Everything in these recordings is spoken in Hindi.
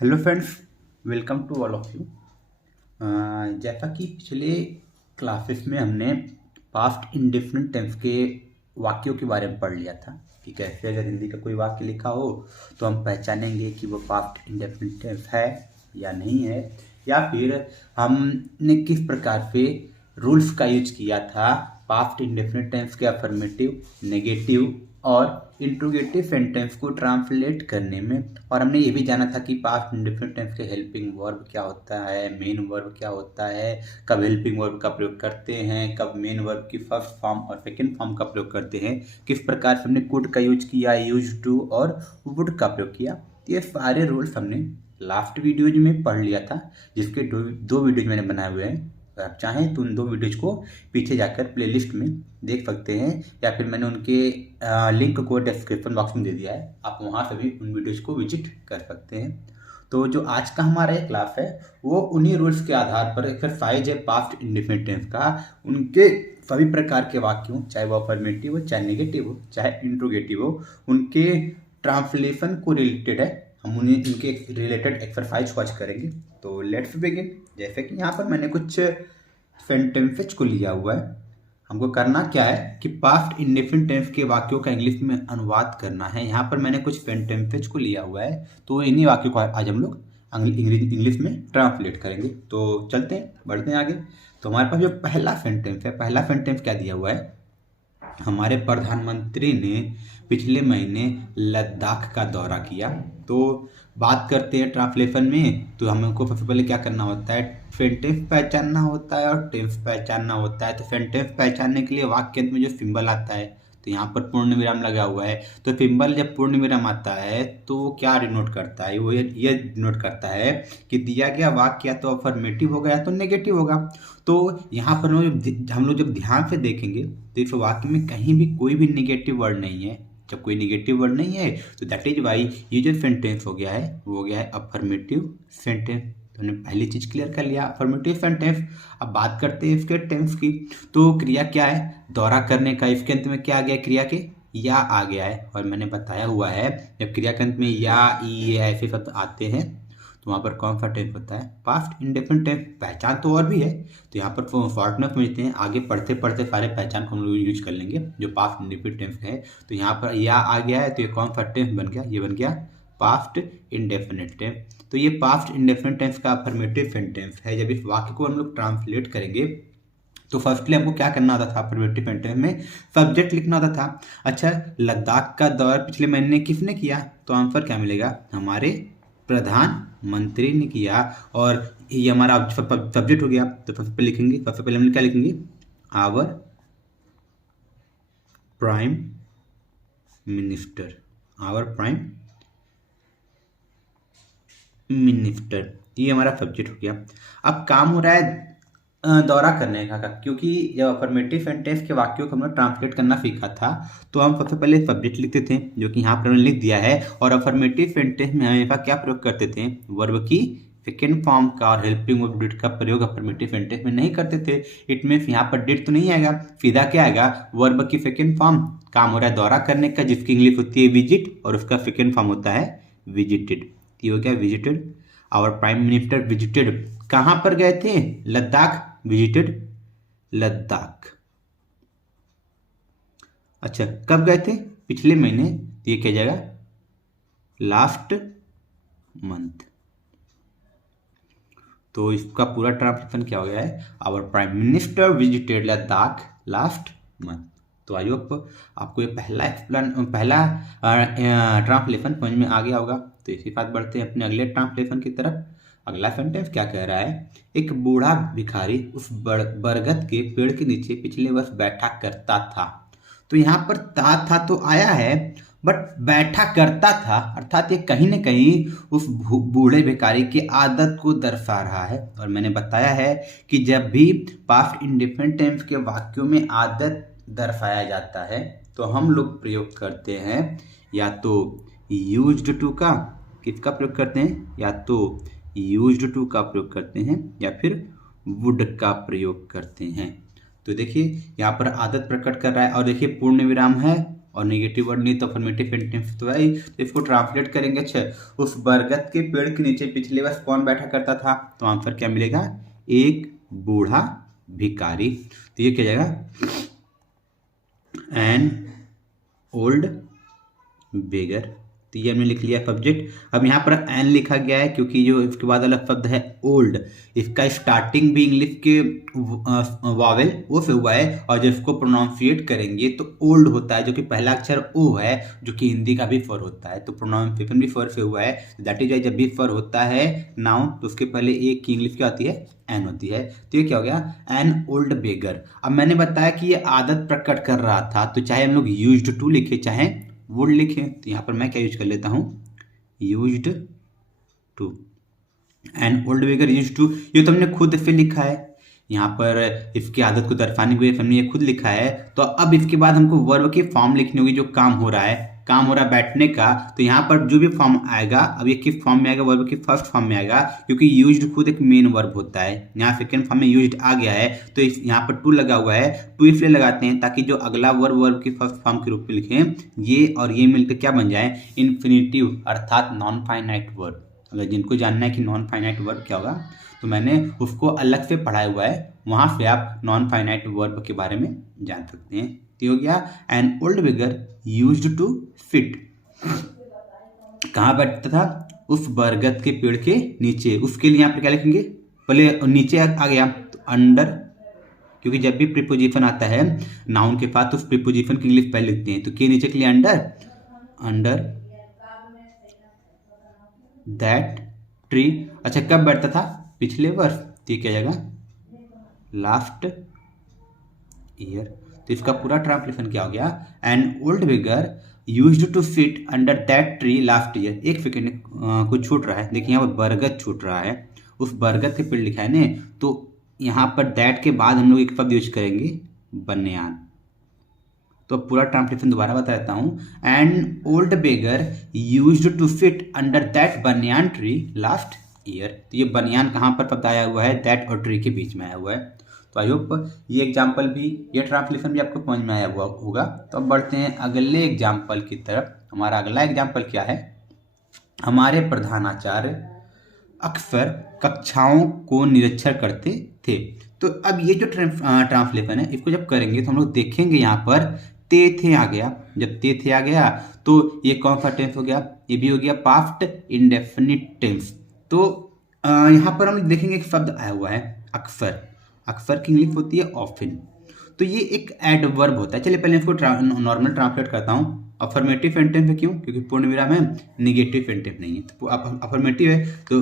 Hello friends, welcome to all of you. जैसा कि पिछले क्लासेस में हमने पास्ट इंडेफिनिट टेंस के वाक्यों के बारे में पढ़ लिया था कि कैसे अगर हिंदी का कोई वाक्य लिखा हो तो हम पहचानेंगे कि वो पास्ट इंडेफिनिट टेंस है या नहीं है, या फिर हमने किस प्रकार से रूल्स का यूज किया था पास्ट इंडेफिनिट टेंस के अफर्मेटिव, नेगेटिव और इंट्रोगेटिव सेंटेंस को ट्रांसलेट करने में। और हमने ये भी जाना था कि पास्ट इंडेफिनिट टेंस के हेल्पिंग वर्ब क्या होता है, मेन वर्ब क्या होता है, कब हेल्पिंग वर्ब का प्रयोग करते हैं, कब मेन वर्ब की फर्स्ट फॉर्म और सेकंड फॉर्म का प्रयोग करते हैं, किस प्रकार से हमने कुड का यूज किया, यूज टू और वुड का प्रयोग किया। ये सारे रूल्स हमने लास्ट वीडियोज में पढ़ लिया था, जिसके दो वीडियोज मैंने बनाए हुए हैं। आप चाहें तो उन दो वीडियोज को पीछे जाकर प्लेलिस्ट में देख सकते हैं, या फिर मैंने उनके लिंक को डिस्क्रिप्शन बॉक्स में दे दिया है, आप वहाँ से भी उन वीडियोज को विजिट कर सकते हैं। तो जो आज का हमारा ये क्लास है वो उन्हीं रूल्स के आधार पर एक्सरसाइज है पास्ट इंडेफिनिट टेंस का, उनके सभी प्रकार के वाक्यों, चाहे वो अफर्मेटिव हो, चाहे नेगेटिव हो, चाहे इंट्रोगेटिव हो, उनके ट्रांसलेशन को रिलेटेड है। हम उन्हें इनके रिलेटेड एक्सरसाइज को आज करेंगे। तो लेट्स बिगिन। जैसे कि यहाँ पर मैंने कुछ सेंटेंसेज को लिया हुआ है। हमको करना क्या है कि पास्ट इंडेफिनिट टेंस के वाक्यों का इंग्लिश में अनुवाद करना है। यहाँ पर मैंने कुछ सेंटेंसेज को लिया हुआ है, तो इन्हीं वाक्यों को आज हम लोग इंग्लिश में ट्रांसलेट करेंगे। तो चलते हैं, बढ़ते हैं आगे। तो हमारे पास जो पहला सेंटेंस है, पहला सेंटेंस क्या दिया हुआ है, हमारे प्रधानमंत्री ने पिछले महीने लद्दाख का दौरा किया। तो बात करते हैं ट्रांसलेशन में, तो हमको सबसे पहले क्या करना होता है, सेंटेंस पहचानना होता है और टेंस पहचानना होता है। तो सेंटेंस पहचानने के लिए वाक्य अंत में जो सिंबल आता है, तो यहाँ पर पूर्ण विराम लगा हुआ है, तो सिंबल जब पूर्ण विराम आता है तो वो क्या डिनोट करता है, वो ये डिनोट करता है कि दिया गया वाक्य या तो अफर्मेटिव होगा या तो नेगेटिव होगा। तो यहाँ पर हम लोग जब ध्यान से देखेंगे तो इस वाक्य में कहीं भी कोई भी नेगेटिव वर्ड नहीं है। जब कोई नेगेटिव वर्ड नहीं है तो दैट इज वाई ये जो सेंटेंस हो गया है वो हो गया है अफर्मेटिव सेंटेंस। तो हमने पहली चीज क्लियर कर लिया, अफर्मेटिव सेंटेंस। अब बात करते हैं इसके टेंस की। तो क्रिया क्या है, दौरा करने का, इसके अंत में क्या आ गया, क्रिया के या आ गया है। और मैंने बताया हुआ है जब क्रिया के अंत में या, ई, ऐसे शब्द आते हैं तो वहाँ पर कौन सा टेंस होता है, पास्ट इंडेफिनिट टेंस। पहचान तो और भी है, तो यहाँ पर शॉर्ट में समझते हैं, आगे पढ़ते पढ़ते सारे पहचान को हम लोग यूज कर लेंगे जो पास्ट इंडेफिनिट टेंस है। तो यहाँ पर या आ गया है, तो ये कौन सा टेंस बन गया, ये बन गया पास्ट इंडेफिनिट टेंस। तो ये पास्ट इंडेफिनिट टेंस का अफर्मेटिव सेंटेंस है। जब इस वाक्य को हम लोग ट्रांसलेट करेंगे तो फर्स्टली हमको क्या करना होता था, अफर्मेटिव सेंटेंस में सब्जेक्ट लिखना होता था। अच्छा, लद्दाख का दौरा पिछले महीने किसने किया, तो आंसर क्या मिलेगा, हमारे प्रधानमंत्री ने किया। और ये हमारा सब्जेक्ट हो गया, तो सबसे पहले लिखेंगे, सबसे पहले हम क्या लिखेंगे, our prime minister, our prime minister, ये हमारा सब्जेक्ट हो गया। अब काम हो रहा है दौरा करने का, क्योंकि जब अफर्मेटिव सेंटेंस के वाक्यों को हमने ट्रांसलेट करना सीखा था तो हम सबसे पहले सब्जेक्ट लिखते थे, जो कि यहाँ पर हमने लिख दिया है। और अफर्मेटिव सेंटेंस में हमेशा क्या प्रयोग करते थे, वर्ब की सेकेंड फॉर्म का और हेल्पिंग वर्ब डिड का प्रयोग अफर्मेटिव सेंटेंस में नहीं करते थे। इट मीन्स यहाँ पर डिड तो नहीं आएगा, सीधा क्या आएगा, वर्ब की सेकेंड फॉर्म। काम हो रहा है दौरा करने का, जिसकी इंग्लिश होती है विजिट और उसका सेकेंड फॉर्म होता है विजिटेड। ये हो गया visited. Our prime minister visited, कहाँ पर गए थे, लद्दाख, विजिटेड लद्दाख। अच्छा, कब गए थे, पिछले महीने, तो ये क्या जाएगा, लास्ट मंथ। तो इसका पूरा ट्रांसलेशन क्या हो गया है, our prime minister visited Ladakh last month. तो आई होप आपको ये पहला ट्रांसलेशन समझ में आ गया होगा। तो इसी बात बढ़ते हैं अपने अगले ट्रांसलेशन की तरफ। अगला सेंटेंस क्या कह रहा है, एक बूढ़ा भिखारी उस बरगद के पेड़ के नीचे पिछले वर्ष बैठा करता था। तो यहाँ पर था तो आया है, बट बैठा करता था अर्थात ये कहीं ना कहीं उस बूढ़े भिखारी की आदत को दर्शा रहा है। और मैंने बताया है कि जब भी पास्ट इंडेफिनिट टेंस के वाक्यों में आदत दर्शाया जाता है तो हम लोग प्रयोग करते हैं या तो यूज्ड टू का, किसका प्रयोग करते हैं, या तो यूज्ड टू का प्रयोग करते हैं या फिर वुड का प्रयोग करते हैं। तो देखिए यहाँ पर आदत प्रकट कर रहा है, और देखिए पूर्ण विराम है और नेगेटिव वर्ड नहीं तो अफर्मेटिव सेंटेंस तो है ही। तो इसको ट्रांसलेट करेंगे। अच्छा, उस बरगद के पेड़ के नीचे पिछले वर्ष कौन बैठा करता था? तो आंसर क्या मिलेगा? एक बूढ़ा भिखारी। तो ये क्या जाएगा? एन ओल्ड बेगर। तो ये हमने लिख लिया सब्जेक्ट। अब यहाँ पर एन लिखा गया है क्योंकि जो इसके बाद वाला शब्द है ओल्ड, इसका स्टार्टिंग भी इंग्लिश के वावेल ओ से हुआ है, और जब इसको प्रोनाउंसिएट करेंगे तो ओल्ड होता है, जो कि पहला अक्षर ओ है, जो कि हिंदी का भी फर होता है। तो प्रोनाउंसिएशन भी फर से हुआ है। दैट इज वाई जब भी फर होता है नाउन तो उसके पहले एक की इंग्लिश क्या होती है? एन होती है। तो ये क्या हो गया? एन ओल्ड बेगर। अब मैंने बताया कि ये आदत प्रकट कर रहा था, तो चाहे हम लोग यूज्ड टू लिखे चाहे वुड लिखें, तो यहाँ पर मैं क्या यूज कर लेता हूँ? Used to. An old beggar used to, ये तो हमने खुद से लिखा है। यहाँ पर इसकी आदत को दर्शाने के लिए हमने ये खुद लिखा है। तो अब इसके बाद हमको वर्ब की फॉर्म लिखनी होगी, जो काम हो रहा है, काम हो रहा है बैठने का। तो यहाँ पर जो भी फॉर्म आएगा, अब ये किस फॉर्म में आएगा? वर्ब की फर्स्ट फॉर्म में आएगा, क्योंकि यूज्ड खुद एक मेन वर्ब होता है। यहाँ सेकंड फॉर्म में यूज्ड आ गया है, तो यहाँ पर टू लगा हुआ है। टू इसलिए लगाते हैं ताकि जो अगला वर्ब की फर्स्ट फॉर्म के रूप में लिखें, ये और ये मिलकर क्या बन जाए? इन्फिनिटिव, अर्थात नॉन फाइनाइट वर्ब। अगर जिनको जानना है कि नॉन फाइनाइट वर्ब क्या होगा, तो मैंने उसको अलग से पढ़ाया हुआ है, वहाँ से आप नॉन फाइनाइट वर्ब के बारे में जान सकते हैं। तो हो गया an old beggar used to sit. कहाँ बैठता था? उस बरगद के पेड़ के नीचे। उसके लिए यहाँ पर क्या लिखेंगे? पहले नीचे आ गया तो अंडर, क्योंकि जब भी प्रीपोजिशन आता है नाउन के पास तो उस प्रीपोजिशन की इंग्लिश पहले लिखते हैं। तो के नीचे के लिए अंडर, अंडर दैट ट्री। अच्छा, कब बैठता था? पिछले वर्ष। तो ये क्या जाएगा? Last year. तो इसका पूरा ट्रांसलेशन क्या हो गया? An old beggar used to sit under that tree last year. एक सेकेंड, कुछ छूट रहा है। देखिए यहाँ पर बरगद छूट रहा है, उस बरगद के पेड़ लिखा है ने, तो यहाँ पर दैट के बाद हम लोग एक शब्द यूज करेंगे बनियान। तो पूरा ट्रांसलेशन दोबारा बता देता हूँ। An old beggar used to sit under that banyan tree last year. तो ये बनियान कहाँ पर शब्द आया हुआ है? दैट और ट्री के बीच में आया हुआ है। तो आई होप ये एग्जाम्पल भी, ये ट्रांसलेशन भी आपको समझ में आया हुआ होगा। तो अब बढ़ते हैं अगले एग्जाम्पल की तरफ। हमारा अगला एग्जाम्पल क्या है? हमारे प्रधानाचार्य अक्सर कक्षाओं को निरीक्षण करते थे। तो अब ये जो ट्रांसलेशन है, इसको जब करेंगे तो हम लोग देखेंगे यहाँ पर ते थे आ गया। जब ते थे आ गया तो ये कौन सा टेंस हो गया? ये भी हो गया पास्ट इंडेफिनिट टेंस। तो यहाँ पर हम देखेंगे एक शब्द आया हुआ है अक्सर। अक्सर की इंग्लिश होती है ऑफिन। तो ये एक एडवर्ब होता है। चलिए पहले इसको नॉर्मल ट्रांसलेट करता हूँ। अफर्मेटिव सेंटेंस है, क्यों? क्योंकि पूर्ण विराम है, नेगेटिव सेंटेंस नहीं है। तो अफर्मेटिव है तो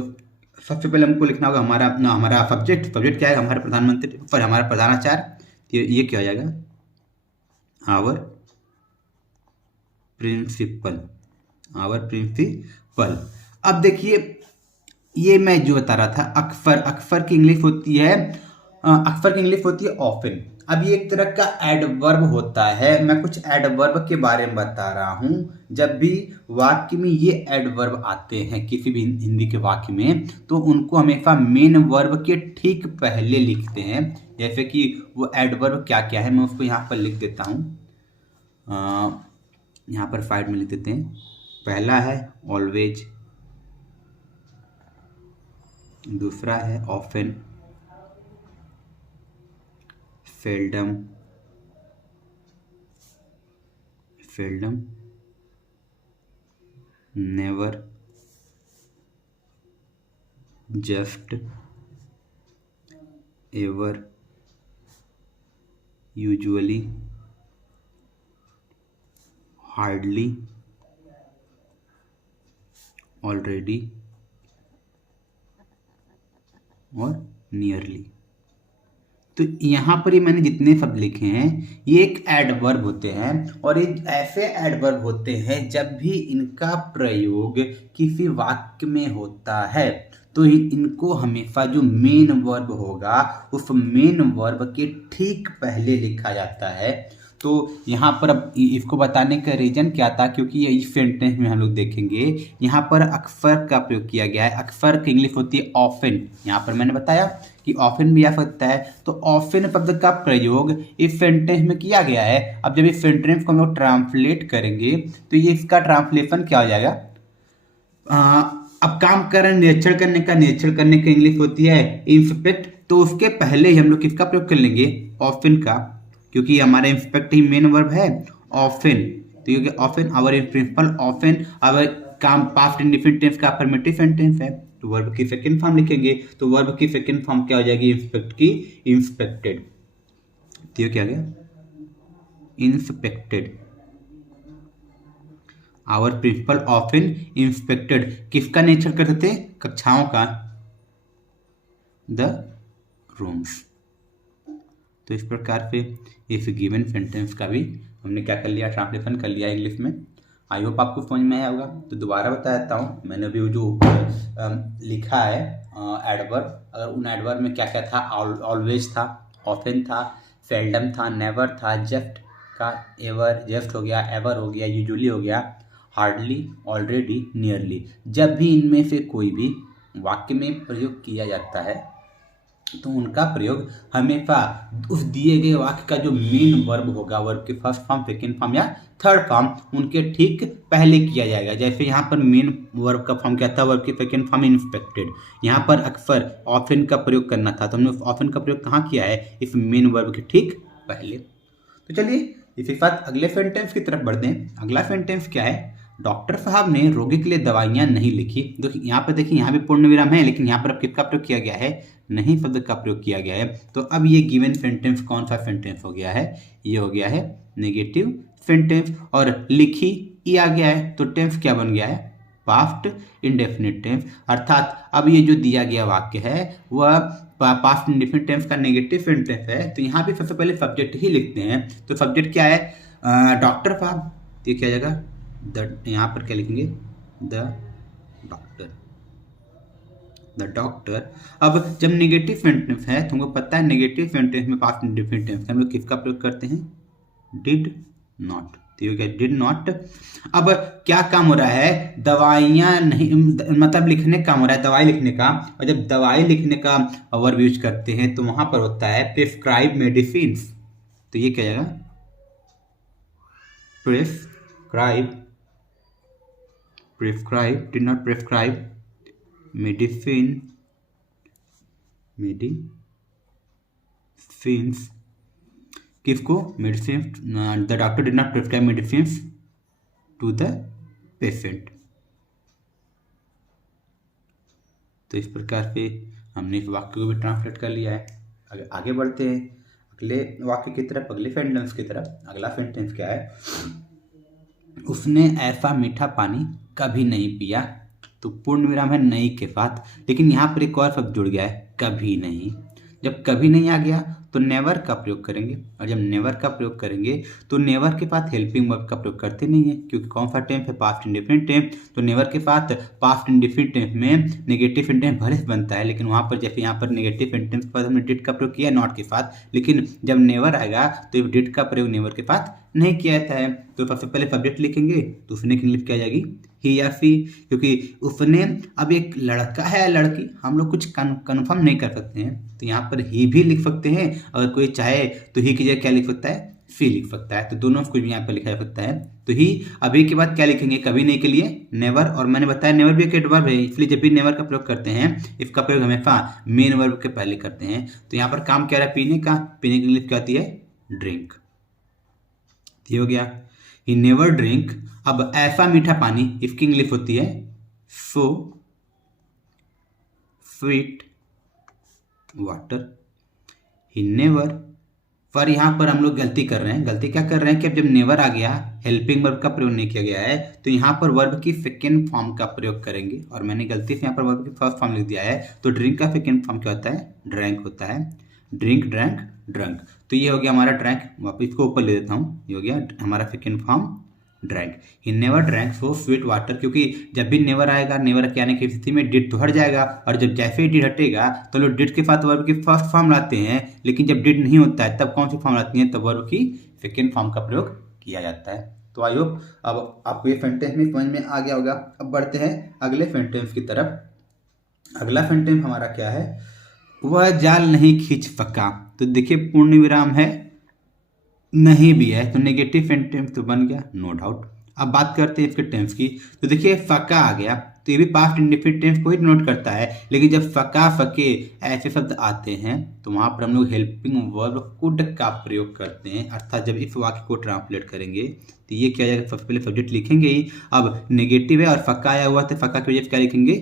सबसे पहले हमको लिखना होगा हमारा सब्जेक्ट। सब्जेक्ट क्या है? हमारे प्रधानमंत्री पर हमारा प्रधानाचार्य। ये क्या हो जाएगा? Our principal, our principal. अब देखिए, ये मैं जो बता रहा था अक्सर, अक्सर की इंग्लिश होती है, अक्सर की इंग्लिश होती है ऑफन। अब ये एक तरह का एडवर्ब होता है। मैं कुछ एडवर्ब के बारे में बता रहा हूँ। जब भी वाक्य में ये एडवर्ब आते हैं किसी भी हिंदी के वाक्य में, तो उनको हमेशा मेन वर्ब के ठीक पहले लिखते हैं। जैसे कि वो एडवर्ब क्या क्या है, मैं उसको यहाँ पर लिख देता हूँ। यहाँ पर साइड में लिख देते हैं। पहला है ऑलवेज, दूसरा है often, seldom, seldom, never, just, ever, usually, hardly, already और नियरली। तो यहाँ पर ही मैंने जितने शब्द लिखे हैं ये एक एडवर्ब होते हैं, और ये ऐसे एडवर्ब होते हैं जब भी इनका प्रयोग किसी वाक्य में होता है तो इनको हमेशा जो मेन वर्ब होगा उस मेन वर्ब के ठीक पहले लिखा जाता है। तो यहाँ पर अब इसको बताने का रीजन क्या था, क्योंकि ये इस सेंटेंस में हम लोग देखेंगे यहाँ पर अक्सर का प्रयोग किया गया है। अक्सर की इंग्लिश होती है ऑफन। यहाँ पर मैंने बताया कि ऑफन भी आ सकता है, तो ऑफन शब्द का प्रयोग इस सेंटेंस में किया गया है। अब जब इस सेंटेंस को हम लोग ट्रांसलेट करेंगे तो ये इसका ट्रांसलेशन क्या हो जाएगा। अब काम कर रहे नेचर करने का, नेचर करने की इंग्लिश होती है इंस्पेक्ट, तो उसके पहले ही हम लोग किसका प्रयोग कर लेंगे, ऑफन का, क्योंकि हमारा इंस्पेक्ट ही मेन वर्ब है ऑफन। तो ये often our principal, often our काम पास्ट इंडेफिनिट टेंस का अफर्मेटिव सेंटेंस है, तो वर्ब की सेकंड फॉर्म लिखेंगे। तो वर्ब की सेकंड फॉर्म क्या हो जाएगी, इंस्पेक्ट की इंस्पेक्टेड। तो ये क्या गया, inspected. Our principal often inspected, किसका नेचर करते थे, कक्षाओं का, द रूम्स। तो इस प्रकार से इस गिवन सेंटेंस का भी हमने क्या कर लिया, ट्रांसलेशन कर लिया इंग्लिश में। आई होप आपको समझ में आया होगा। तो दोबारा बता देता हूँ, मैंने अभी जो लिखा है एडवर्ब, अगर उन एडवर्ब में क्या क्या था, ऑलवेज था, ऑफन था, सेल्डम था, नेवर था, जस्ट का एवर, जस्ट हो गया, एवर हो गया, यूजुअली हो गया, हार्डली, ऑलरेडी, नियरली। जब भी इनमें से कोई भी वाक्य में प्रयोग किया जाता है तो उनका प्रयोग हमेशा उस दिए गए वाक्य का जो मेन वर्ब होगा, वर्ब के फर्स्ट फॉर्म, सेकंड फॉर्म या थर्ड फॉर्म, उनके ठीक पहले किया जाएगा। जैसे यहाँ पर मेन वर्ब का फॉर्म क्या था, वर्ब के सेकंड फॉर्म इंस्पेक्टेड। यहाँ पर अक्सर ऑफन का प्रयोग करना था, तो हमने ऑफन का प्रयोग कहाँ किया है, इस मेन वर्ब के ठीक पहले। तो चलिए इसी साथ अगले सेंटेंस की तरफ बढ़ते हैं। अगला सेंटेंस क्या है, डॉक्टर साहब ने रोगी के लिए दवाइयां नहीं लिखी। देखिए यहाँ पर, देखिए यहाँ भी पूर्ण विराम है, लेकिन यहाँ पर अब किसका प्रयोग किया गया है, नहीं शब्द का प्रयोग किया गया है। तो अब ये गिवन सेंटेंस कौन सा सेंटेंस हो गया है, ये हो गया है नेगेटिव सेंटेंस। और लिखी ई आ गया है, तो टेंस क्या बन गया है, पास्ट इंडेफिनिट टेंस। अर्थात अब ये जो दिया गया वाक्य है वह पास्ट इंडेफिनिट टेंस का नेगेटिव सेंटेंस है। तो यहाँ पे सबसे पहले सब्जेक्ट ही लिखते हैं। तो सब्जेक्ट क्या है, डॉक्टर साहब, ये क्या जाएगा, द, यहाँ पर क्या लिखेंगे, द डॉक्टर, द डॉक्टर। अब जब नेगेटिव सेंटेंस है, तुमको पता है नेगेटिव सेंटेंस में पास्ट इंडेफिनिट टेंस हम लोग किसका प्रयोग करते हैं, डिड नॉट। तो ये क्या, डिड नॉट। अब क्या काम हो रहा है, दवाइयां नहीं, मतलब लिखने का काम हो रहा है, दवाई लिखने का। और जब दवाई लिखने का वर्ब यूज करते हैं तो वहां पर होता है प्रिस्क्राइब मेडिसिन। तो ये क्या जाएगा, prescribe, prescribe, did not prescribe medicine, medicines, किसको, medicine, the doctor did not prescribe medicine to the patient. तो इस प्रकार से हमने इस वाक्य को भी ट्रांसलेट कर लिया है। आगे बढ़ते हैं अगले वाक्य की तरफ, अगले सेंटेंस की तरफ। अगला सेंटेंस क्या है, उसने ऐसा मीठा पानी कभी नहीं पिया। तो पूर्ण विराम है नहीं के साथ, लेकिन यहाँ पर एक और शब्द जुड़ गया है, कभी नहीं। जब कभी नहीं आ गया तो नेवर का प्रयोग करेंगे, और जब नेवर का प्रयोग करेंगे तो नेवर के साथ हेल्पिंग वर्ब का प्रयोग करते नहीं है, क्योंकि कौन सा टेंस है, पास्ट इंडेफिनिट टेंस। तो नेवर के साथ पास्ट इंडेफिनिट टेंस में नेगेटिव सेंटेंस भले बनता है, लेकिन वहाँ पर जैसे यहाँ पर नेगेटिव सेंटेंस के बाद हमने डिड का प्रयोग किया नॉट के साथ, लेकिन जब नेवर आएगा तो डिड का प्रयोग नेवर के साथ नहीं किया जाता है। तो सबसे पहले सब्जेक्ट लिखेंगे, तो उसने की इंग्लिश क्या जाएगी, ही या सी, क्योंकि उसने, अब एक लड़का है लड़की, हम लोग कुछ कन्फर्म नहीं कर सकते हैं, तो यहाँ पर ही भी लिख सकते हैं। अगर कोई चाहे तो ही की जगह क्या लिख सकता है, सी लिख सकता है। तो दोनों कुछ भी यहाँ पर लिखा जा सकता है। तो ही अभी के बाद क्या लिखेंगे, कभी नहीं के लिए नेवर। और मैंने बताया नेवर भी एक एडवर्ब है, इसलिए जब भी नेवर का प्रयोग करते हैं इसका प्रयोग हमेशा मेन वर्ब के पहले करते हैं। तो यहाँ पर काम क्या रहा है, पीने का, पीने की इंग्लिश क्या होती है, ड्रिंक। ये हो गया, ही नेवर ड्रिंक। अब ऐसा मीठा पानी, इसकी इंग्लिश होती है so sweet water. He never, पर यहाँ पर हम लोग गलती कर रहे हैं। गलती क्या कर रहे हैं कि अब जब नेवर आ गया, हेल्पिंग वर्ब का प्रयोग नहीं किया गया है, तो यहाँ पर वर्ब की सेकेंड फॉर्म का प्रयोग करेंगे। और मैंने गलती से यहाँ पर वर्ब की फर्स्ट फॉर्म लिख दिया है। तो ड्रिंक का सेकेंड फॉर्म क्या होता है, ड्रैंक होता है। Drink, drank, drunk. तो ये हो गया हमारा ड्रैंक। वापस इसको ऊपर ले देता हूँ, ये हो गया हमारा second form drank. He never drank so sweet water, क्योंकि जब भी नेवर आएगा, नेवर के आने की स्थिति में डिड तो हट जाएगा, और जब जैसे ही डिड हटेगा तो लोग डिड के साथ वर्ब की फर्स्ट फॉर्म लाते हैं, लेकिन जब डिड नहीं होता है तब कौन सी फॉर्म लाती है, तब वर्ब की सेकेंड फॉर्म का प्रयोग किया जाता है। तो आई होप अब आपको ये सेंटेंस में समझ में आ गया होगा। अब बढ़ते हैं अगले सेंटेंस की तरफ। अगला सेंटेंस हमारा क्या है, वह जाल नहीं खींच सका। तो देखिए पूर्ण विराम है, नहीं भी है, तो नेगेटिव सेंटेंस तो बन गया, नो डाउट। अब बात करते हैं इसके टेंस की। तो देखिए फका आ गया, तो ये भी पास्ट इंडेफिनिट टेंस को ही डिनोट करता है, लेकिन जब फका फके ऐसे शब्द आते हैं तो वहां पर हम लोग हेल्पिंग वर्ब कुड का प्रयोग करते हैं। अर्थात जब इस वाक्य को ट्रांसलेट करेंगे तो ये क्या जाएगा, सबसे पहले सब्जेक्ट लिखेंगे ही। अब नेगेटिव है और फका आया हुआ, तो फका की वजह से क्या लिखेंगे,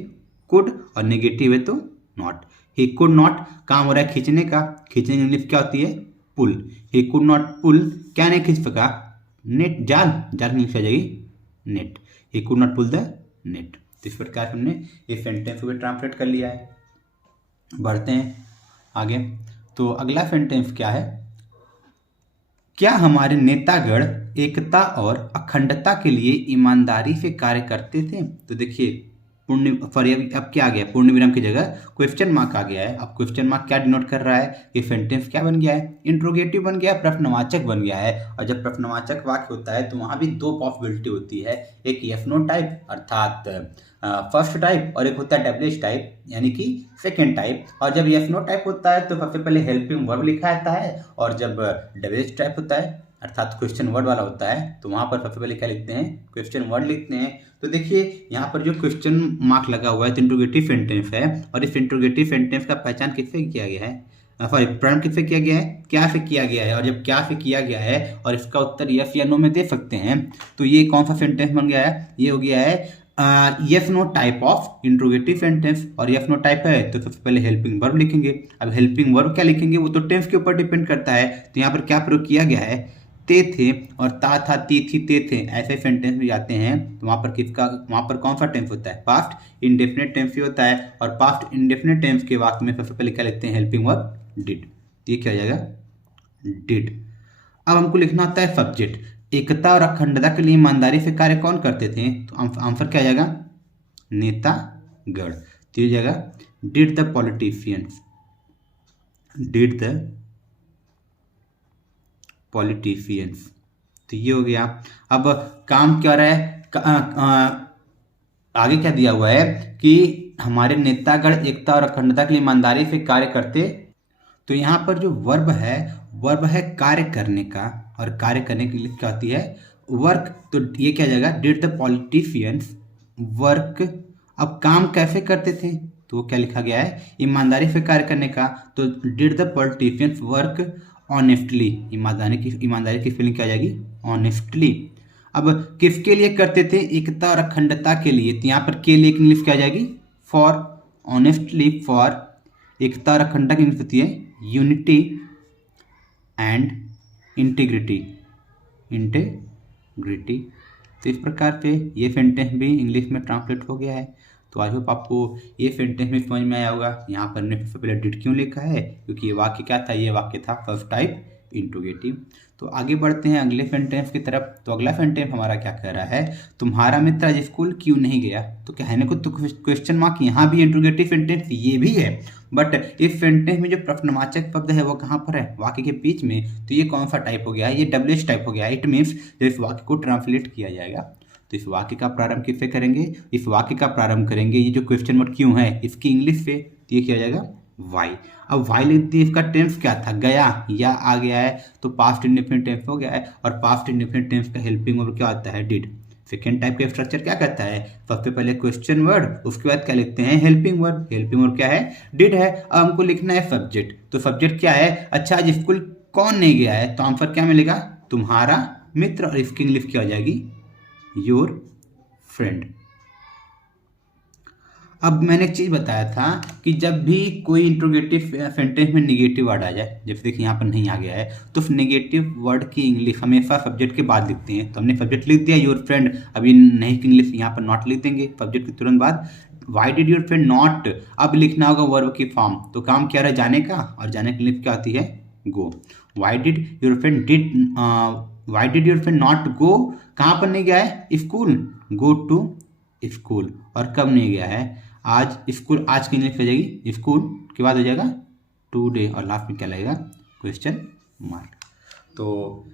कुड, और नेगेटिव है तो नॉट। ही कुड नॉट, काम हो रहा है खींचने का, खींचने की इंग्लिश क्या होती है, पुल। ही कुड नॉट पुल, क्या नहीं खींच सका, नेट, जाल, जाल इंग्लिश आ जाएगी net. He could not pull the net. तो इस प्रकार हमने इस सेंटेंस को भी ट्रांसलेट कर लिया है। बढ़ते हैं आगे। तो अगला सेंटेंस क्या है, क्या हमारे नेतागण एकता और अखंडता के लिए ईमानदारी से कार्य करते थे। तो देखिए पूर्ण, सॉरी अब क्या आ गया, पूर्ण विराम की जगह क्वेश्चन मार्क आ गया है। अब क्वेश्चन मार्क क्या डिनोट कर रहा है, ये सेंटेंस क्या बन गया है, इंट्रोगेटिव बन गया है, प्रश्नवाचक बन गया है। और जब प्रश्नवाचक वाक्य होता है तो वहां भी दो पॉसिबिलिटी होती है, एक यस नो टाइप अर्थात फर्स्ट टाइप, और एक होता है डब्ल्यूएच टाइप यानी कि सेकेंड टाइप। और जब यस नो टाइप होता है तो सबसे पहले हेल्पिंग वर्ब लिखा जाता है, और जब डब्ल्यूएच टाइप होता है अर्थात क्वेश्चन वर्ड वाला होता है तो वहां पर सबसे पहले क्या लिखते हैं, क्वेश्चन वर्ड लिखते हैं। तो देखिए यहाँ पर जो क्वेश्चन मार्क लगा हुआ है तो इंट्रोगेटिव सेंटेंस है, और इस इंट्रोगेटिव सेंटेंस का पहचान किससे किया गया है, सॉरी प्रारंभ किससे किया गया है, क्या से किया गया है। और जब क्या से किया गया है और इसका उत्तर यस या नो में दे सकते हैं, तो ये कौन सा सेंटेंस बन गया है, ये हो गया है yes no type of interrogative sentence. और यस नो टाइप है तो सबसे पहले हेल्पिंग वर्ब लिखेंगे। अब हेल्पिंग वर्ब क्या लिखेंगे, वो तो टेंस के ऊपर डिपेंड करता है। तो यहाँ पर क्या प्रयोग किया गया है, ते थे और ता था, ती थी, ते थे, ऐसे सेंटेंस में जाते हैं तो वहां पर किसका, वहां पर कौन सा टेंस होता है, पास्ट इंडेफिनिट टेंस ही होता है। और पास्ट इंडेफिनिट टेंस के वाक्य में सबसे पहले क्या लिखते हैं, हेल्पिंग वर्ब डिड। ये क्या हो जाएगा, डिड। अब हमको लिखना होता है सब्जेक्ट। एकता और अखंडता के लिए ईमानदारी से कार्य कौन करते थे, तो आंसर क्या आ जाएगा, नेतागण। तो ये जाएगा did the politicians, did the politicians. तो ये हो गया। अब काम क्या रहा है, आगे क्या दिया हुआ है कि हमारे नेतागण एकता और अखंडता के लिए ईमानदारी से कार्य करते। तो यहाँ पर जो वर्ब है कार्य करने का, और कार्य करने के लिए क्या होती है, वर्क। तो ये क्या जाएगा, डिड द पॉलिटिशियंस वर्क। अब काम कैसे करते थे, तो वो क्या लिखा गया है, ईमानदारी से कार्य करने का। तो did the politicians work honestly, ईमानदारी की स्पेलिंग क्या आ जाएगी, ऑनेस्टली। अब किसके लिए करते थे, एकता और अखंडता के लिए। तो यहाँ पर के लिए इंग्लिश क्या आ जाएगी, फॉर। ऑनेस्टली फॉर, एकता और अखंडता की इंग्लिश होती है यूनिटी एंड इंटीग्रिटी, इंटीग्रिटी। तो इस प्रकार से ये सेंटेंस भी इंग्लिश में ट्रांसलेट हो गया है। तो आई होप आपको ये सेंटेंस में समझ में आया होगा। यहाँ पर ने सबसे पहले डिड क्यों लिखा है, क्योंकि ये वाक्य क्या था, ये वाक्य था फर्स्ट टाइप इंट्रोगेटिव। तो आगे बढ़ते हैं अगले सेंटेंस की तरफ। तो अगला सेंटेंस हमारा क्या कह रहा है, तुम्हारा मित्र आज स्कूल क्यों नहीं गया। तो कहने को तो क्वेश्चन मार्क यहाँ भी इंट्रोगेटिव सेंटेंस ये भी है, बट इस सेंटेंस में जो प्रश्नवाचक शब्द है वो कहाँ पर है, वाक्य के बीच में। तो ये कौन सा टाइप हो गया है, ये डब्ल्यूएच टाइप हो गया है। इट मीन्स जब इस वाक्य को ट्रांसलेट किया जाएगा तो इस वाक्य का प्रारंभ किससे करेंगे, इस वाक्य का प्रारंभ करेंगे ये जो क्वेश्चन वर्ड क्यों है इसकी इंग्लिश से। तो ये क्या हो जाएगा, वाई। अब वाई लिख दी, इसका टेंस क्या था, गया, या आ गया है तो पास्ट इंडेफिनिट टेंस हो गया है। और पास्ट इंडेफिनिट टेंस का हेल्पिंग वर्ब क्या होता है, डिड। सेकेंड टाइप का स्ट्रक्चर क्या कहता है, सबसे पहले क्वेश्चन वर्ड, उसके बाद क्या लिखते हैं, हेल्पिंग वर्ब। हेल्पिंग वर्ब क्या है, डिड है। अब हमको लिखना है सब्जेक्ट। तो सब्जेक्ट क्या है, अच्छा आज स्कूल कौन नहीं गया है, तो आंसर क्या मिलेगा, तुम्हारा मित्र। और इसकी इंग्लिश क्या हो जाएगी, योर फ्रेंड। अब मैंने एक चीज बताया था कि जब भी कोई इंट्रोगेटिव सेंटेंस में नेगेटिव वर्ड आ जाए, जैसे देखिए यहाँ पर नहीं आ गया है, तो नेगेटिव वर्ड की इंग्लिश हमेशा सब्जेक्ट के बाद लिखते हैं। तो हमने सब्जेक्ट लिख दिया योर फ्रेंड, अभी नहीं की इंग्लिश यहाँ पर नॉट लिख देंगे सब्जेक्ट के तुरंत बाद। Y did your friend not, अब लिखना होगा वर्ब की फॉर्म। तो काम क्या रहा है, जाने का, और जाने की इंग्लिश क्या होती है, go. Why did your friend not go, कहाँ पर नहीं गया है? School, go to school. और कब नहीं गया है? आज स्कूल। आज की इंग्लिश हो जाएगी स्कूल, के बाद हो जाएगा टुडे, और लास्ट में क्या लगेगा? Question mark. तो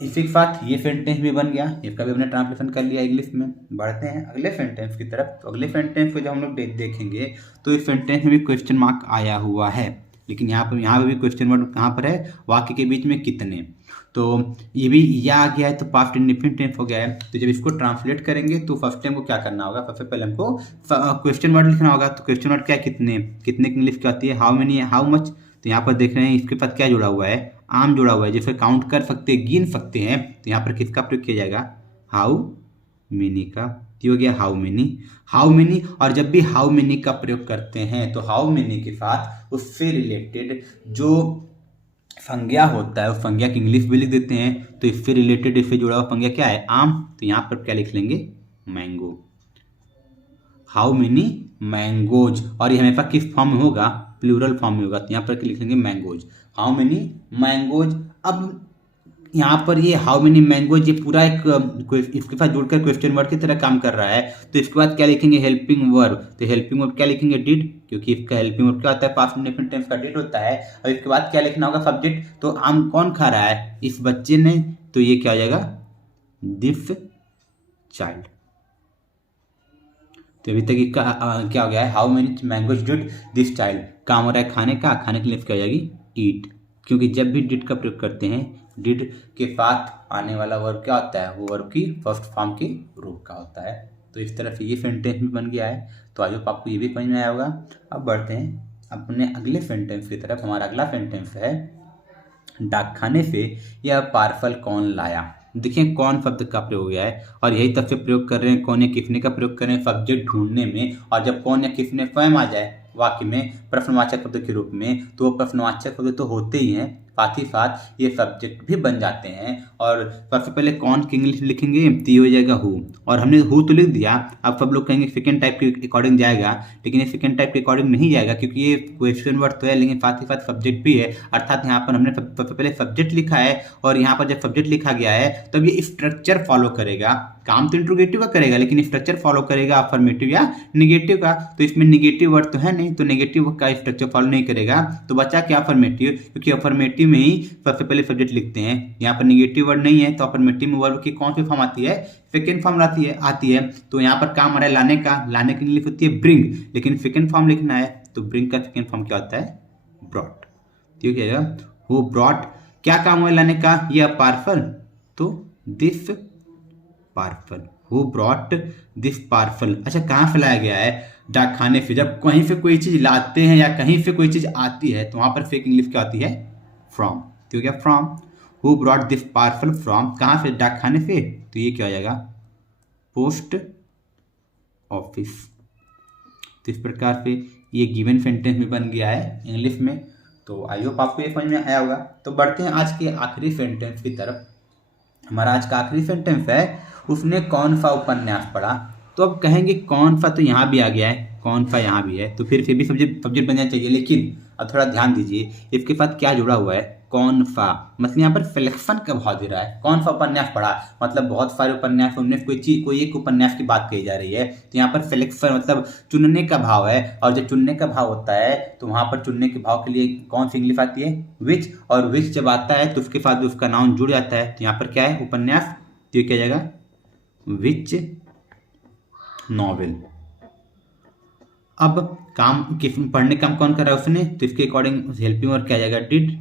इसी के साथ ये सेंटेंस भी बन गया, इसका भी हमने ट्रांसलेशन कर लिया इंग्लिश में। बढ़ते हैं अगले सेंटेंस की तरफ। तो अगले सेंटेंस को जब हम लोग देखेंगे तो इस सेंटेंस में भी क्वेश्चन मार्क आया हुआ है, लेकिन यहाँ पर भी क्वेश्चन मार्क कहाँ पर है? वाक्य के बीच में कितने। तो ये भी या आ गया है, तो पास्ट इंडेफिनिट टेंस हो गया है। तो जब इसको ट्रांसलेट करेंगे तो फर्स्ट टाइम को क्या करना होगा? सबसे पहले हमको क्वेश्चन वर्ड लिखना होगा। तो क्वेश्चन वर्ड क्या है? कितने। कितने की इंग्लिश क्या होती है? How many, how much. तो यहाँ पर देख रहे हैं इसके साथ क्या जुड़ा हुआ है? आम जुड़ा हुआ है, जैसे काउंट कर सकते हैं, गिन सकते हैं। तो यहाँ पर किसका प्रयोग किया जाएगा? हाउ मेनी का। ये हो गया हाउ मेनी। हाउ मेनी, और जब भी हाउ मेनी का प्रयोग करते हैं तो हाउ मेनी के साथ उससे रिलेटेड जो संज्ञा होता है उस संज्ञा की इंग्लिश भी लिख देते हैं। तो इससे रिलेटेड, इससे जुड़ा हुआ संज्ञा क्या है? आम। तो यहाँ पर क्या लिख लेंगे? मैंगो। How many mangoes. और ये हमेशा किस फॉर्म में होगा? प्लूरल फॉर्म में होगा। तो यहाँ पर लिख लेंगे मैंगोज, हाउ मेनी मैंगोज। अब यहाँ पर ये हाउ मेनी मैंगोज ये पूरा एक इसके साथ जुड़कर क्वेश्चन वर्ड की तरह काम कर रहा है। तो इसके बाद क्या लिखेंगे? Helping verb. तो हेल्पिंग वर्ब क्या लिखेंगे? डिड, क्योंकि इसका हेल्पिंग वर्ब क्या होता है? पास्ट इंडेफिनिट टेंस का डिड होता है। और इसके बाद क्या लिखना होगा? सब्जेक्ट। तो आम कौन खा रहा है? इस बच्चे ने। तो ये क्या हो जाएगा? This child. तो अभी तक क्या हो गया है? How many mangoes did this child. काम हो रहा है खाने का, खाने के लिए क्या हो जाएगी? ईट, क्योंकि जब भी डिड का प्रयोग करते हैं डिड के साथ आने वाला वर्ब क्या होता है? वो वर्ब की फर्स्ट फॉर्म के रूप का होता है। तो इस तरह से ये सेंटेंस भी बन गया है। तो आई होप आपको ये भी समझ में आया होगा। अब बढ़ते हैं अपने अगले सेंटेंस की तरफ। हमारा अगला सेंटेंस है, डाकखाने से यह पार्सल कौन लाया। देखिए कौन शब्द का प्रयोग हो गया है, और यही तब से प्रयोग कर रहे हैं। कौन या किसने का प्रयोग कर रहे हैं? सब्जेक्ट ढूंढने में। और जब कौन या किसने स्वयं आ जाए वाक्य में प्रश्नवाचक शब्द के रूप में, तो वो प्रश्नवाचक शब्द तो होते ही हैं, साथ ही साथ ये सब्जेक्ट भी बन जाते हैं। और सबसे पहले कौन की इंग्लिश लिखेंगे? तो ये हो जाएगा हु। और हमने हु तो लिख दिया। अब सब लोग कहेंगे सेकेंड टाइप के अकॉर्डिंग जाएगा, लेकिन ये सेकेंड टाइप के अकॉर्डिंग नहीं जाएगा, क्योंकि ये क्वेश्चन वर्ड तो है लेकिन साथ ही साथ सब्जेक्ट भी है। अर्थात यहाँ पर हमने सबसे पहले सब्जेक्ट लिखा है, और यहाँ पर जब सब्जेक्ट लिखा गया है तब ये स्ट्रक्चर फॉलो करेगा। काम तो इंट्रोगेटिव का करेगा, लेकिन स्ट्रक्चर फॉलो करेगा अफर्मेटिव या निगेटिव का। तो इसमें निगेटिव वर्ड तो है नहीं, तो नेगेटिव का स्ट्रक्चर फॉलो नहीं करेगा। तो बचा क्या? अफर्मेटिव, क्योंकि अफर्मेटिव में ही सबसे पहले सब्जेक्ट लिखते हैं। यहाँ पर निगेटिव वर्ड नहीं है, तो अफर्मेटिव में वर्ब की कौन सी फॉर्म आती है? सेकेंड फॉर्म आती है। तो यहाँ पर काम आ रहा है लाने का। लाने की इंग्लिश होती है ब्रिंग, लेकिन सेकेंड फॉर्म लिखना है। तो ब्रिंग का सेकेंड फॉर्म क्या होता है? ब्रॉट। ठीक है, वो ब्रॉट। क्या काम हुआ लाने का? यह पार्सल, तो this parcel. Who brought this parcel. अच्छा, कहाँ से लाया गया है? डाकखाने से। जब कहीं से कोई चीज लाते हैं या कहीं से कोई चीज आती है तो वहां पर फेक इंग्लिश क्या आती है? फ्रॉम। तो क्या? From. Who brought this parcel from, कहाँ से? डाकखाने से। तो ये क्या हो जाएगा? Post office. तो इस प्रकार से ये गिवन सेंटेंस में बन गया है इंग्लिश में। तो आई होप आपको ये समझ में आया होगा। तो बढ़ते हैं आज के आखिरी सेंटेंस की तरफ। हमारा आज का आखिरी सेंटेंस है, उसने कौन सा उपन्यास पढ़ा। तो अब कहेंगे कौन सा तो यहाँ भी आ गया है, कौन सा यहाँ भी है, तो फिर भी सब्जेक्ट बन जाना चाहिए। लेकिन अब थोड़ा ध्यान दीजिए इसके साथ क्या जुड़ा हुआ है? कौन सा। मतलब यहाँ पर सिलेक्शन का भाव दे रहा है। कौन सा उपन्यास पढ़ा, मतलब बहुत सारे उपन्यास, उनमें कोई एक उपन्यास की बात कही जा रही है। तो यहाँ पर सिलेक्शन मतलब चुनने का भाव है। और जब चुनने का भाव होता है तो वहाँ पर चुनने के भाव के लिए कौन सी इंग्लिश आती है? विच। और विच जब आता है तो उसके साथ उसका नाउन जुड़ जाता है। तो यहाँ पर क्या है? उपन्यास। तो ये क्या जाएगा? विच नॉवेल। अब काम पढ़ने काम कौन कर रहा है? उसने। तो इसके अकॉर्डिंग हेल्पिंग वर्ब क्या जाएगा? डिड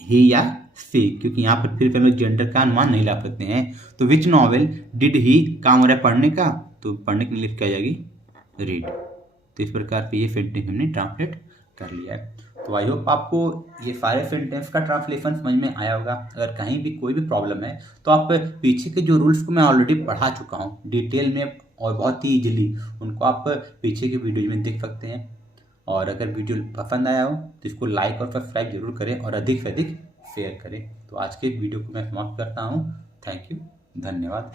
ही या सी, क्योंकि यहाँ पर फिर हम लोग जेंडर का अनुमान नहीं ला सकते हैं। तो विच नॉवेल डिड ही, काम हो रहा है पढ़ने का, तो पढ़ने की इंग्लिश क्या जाएगी? रीड। तो इस प्रकार से ये सेंटेंस हमने ट्रांसलेट कर लिया है। तो आई होप आपको ये सारे सेंटेंस का ट्रांसलेशन समझ में आया होगा। अगर कहीं भी कोई भी प्रॉब्लम है तो आप पीछे के जो रूल्स को मैं ऑलरेडी पढ़ा चुका हूँ डिटेल में और बहुत ही इजीली, उनको आप पीछे के वीडियो में देख सकते हैं। और अगर वीडियो पसंद आया हो तो इसको लाइक और सब्सक्राइब जरूर करें और अधिक से अधिक शेयर करें। तो आज के वीडियो को मैं समाप्त करता हूँ। थैंक यू, धन्यवाद।